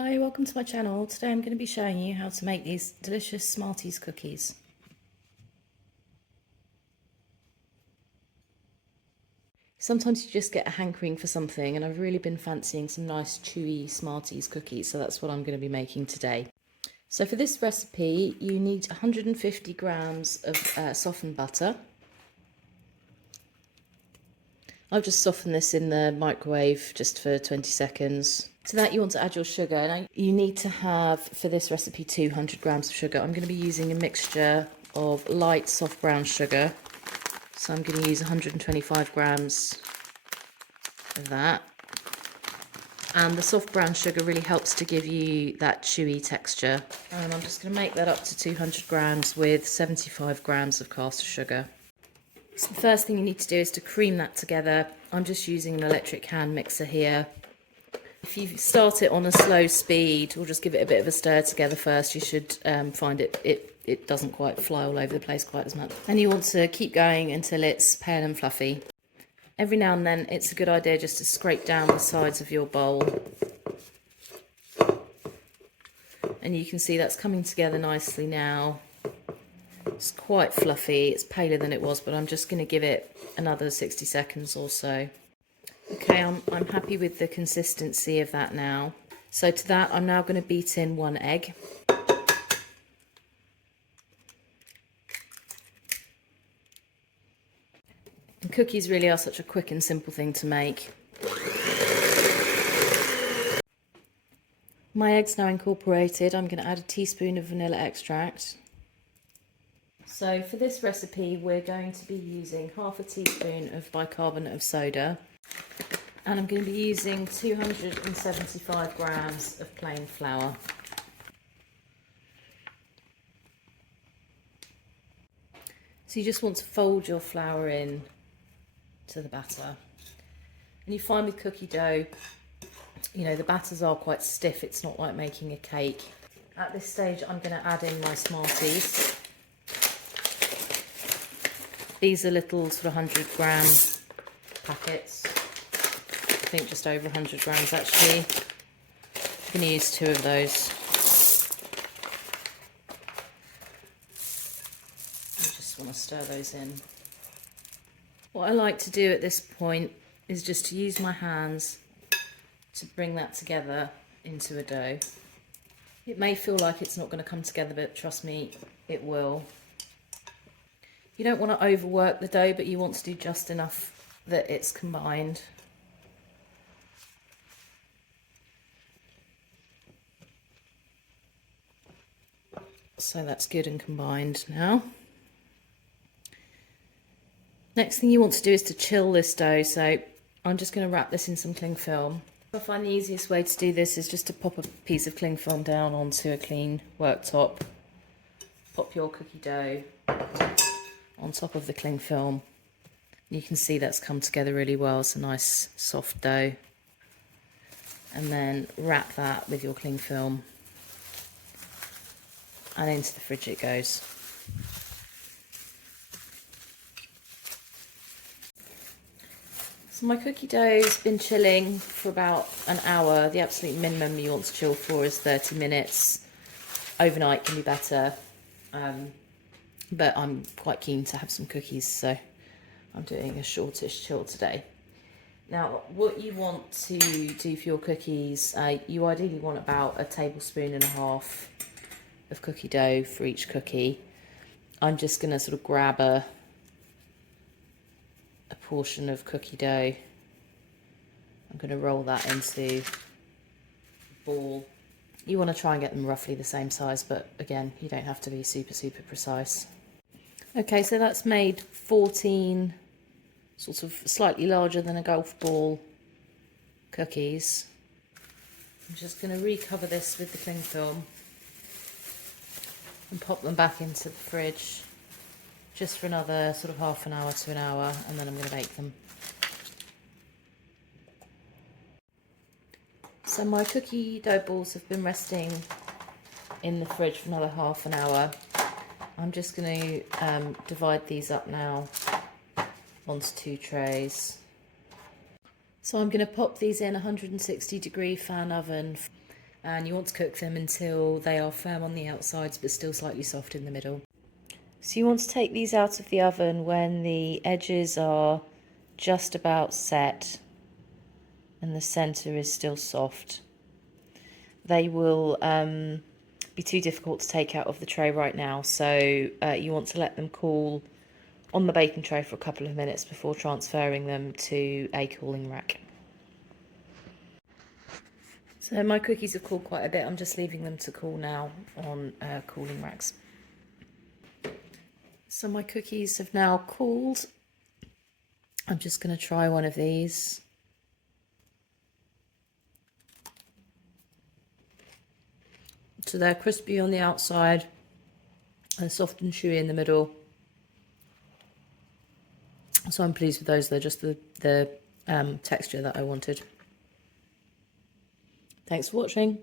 Hi, welcome to my channel. Today I'm going to be showing you how to make these delicious Smarties cookies. Sometimes you just get a hankering for something, and I've really been fancying some nice chewy Smarties cookies, so that's what I'm going to be making today. So for this recipe you need 150 grams of softened butter. I've just softened this in the microwave just for 20 seconds. To that you want to add your sugar. Now you need to have, for this recipe, 200 grams of sugar. I'm going to be using a mixture of light soft brown sugar. So I'm going to use 125 grams of that. And the soft brown sugar really helps to give you that chewy texture. And I'm just going to make that up to 200 grams with 75 grams of caster sugar. So the first thing you need to do is to cream that together. I'm just using an electric hand mixer here. If you start it on a slow speed, or just give it a bit of a stir together first, you should find it doesn't quite fly all over the place quite as much. And you want to keep going until it's pale and fluffy. Every now and then it's a good idea just to scrape down the sides of your bowl. And you can see that's coming together nicely now. It's quite fluffy, it's paler than it was, but I'm just going to give it another 60 seconds or so. Okay, I'm happy with the consistency of that now. So to that I'm now going to beat in 1 egg. And cookies really are such a quick and simple thing to make. My egg's now incorporated. I'm going to add a teaspoon of vanilla extract. So for this recipe we're going to be using half a teaspoon of bicarbonate of soda. And I'm going to be using 275 grams of plain flour. So you just want to fold your flour in to the batter. And you find with cookie dough, you know, the batters are quite stiff. It's not like making a cake. At this stage I'm going to add in my Smarties. These are little sort of 100 gram packets. I think just over 100 grams actually. I'm going to use 2 of those. I just want to stir those in. What I like to do at this point is just to use my hands to bring that together into a dough. It may feel like it's not going to come together, but trust me, it will. You don't want to overwork the dough, but you want to do just enough that it's combined. So that's good and combined now. Next thing you want to do is to chill this dough, so I'm just going to wrap this in some cling film. I find the easiest way to do this is just to pop a piece of cling film down onto a clean worktop. Pop your cookie dough on top of the cling film. You can see that's come together really well. It's a nice soft dough. And then wrap that with your cling film. And into the fridge it goes. So my cookie dough's been chilling for about an hour. The absolute minimum you want to chill for is 30 minutes. Overnight can be better. But I'm quite keen to have some cookies, so I'm doing a shortish chill today. Now, what you want to do for your cookies, you ideally want about 1.5 tablespoons of cookie dough for each cookie. I'm just going to sort of grab a portion of cookie dough. I'm going to roll that into a ball. You want to try and get them roughly the same size, but again, you don't have to be super precise. Okay, so that's made 14 sort of slightly larger than a golf ball cookies. I'm just going to recover this with the cling film and pop them back into the fridge just for another sort of half an hour to an hour, and then I'm going to bake them. So my cookie dough balls have been resting in the fridge for another half an hour. I'm just going to divide these up now onto 2 trays. So I'm going to pop these in 160 degree fan oven and you want to cook them until they are firm on the outsides but still slightly soft in the middle. So you want to take these out of the oven when the edges are just about set and the centre is still soft. They will be too difficult to take out of the tray right now, so you want to let them cool on the baking tray for a couple of minutes before transferring them to a cooling rack. So my cookies have cooled quite a bit. I'm just leaving them to cool now on cooling racks. So my cookies have now cooled. I'm just going to try one of these. So they're crispy on the outside and soft and chewy in the middle. So I'm pleased with those. They're just the texture that I wanted. Thanks for watching.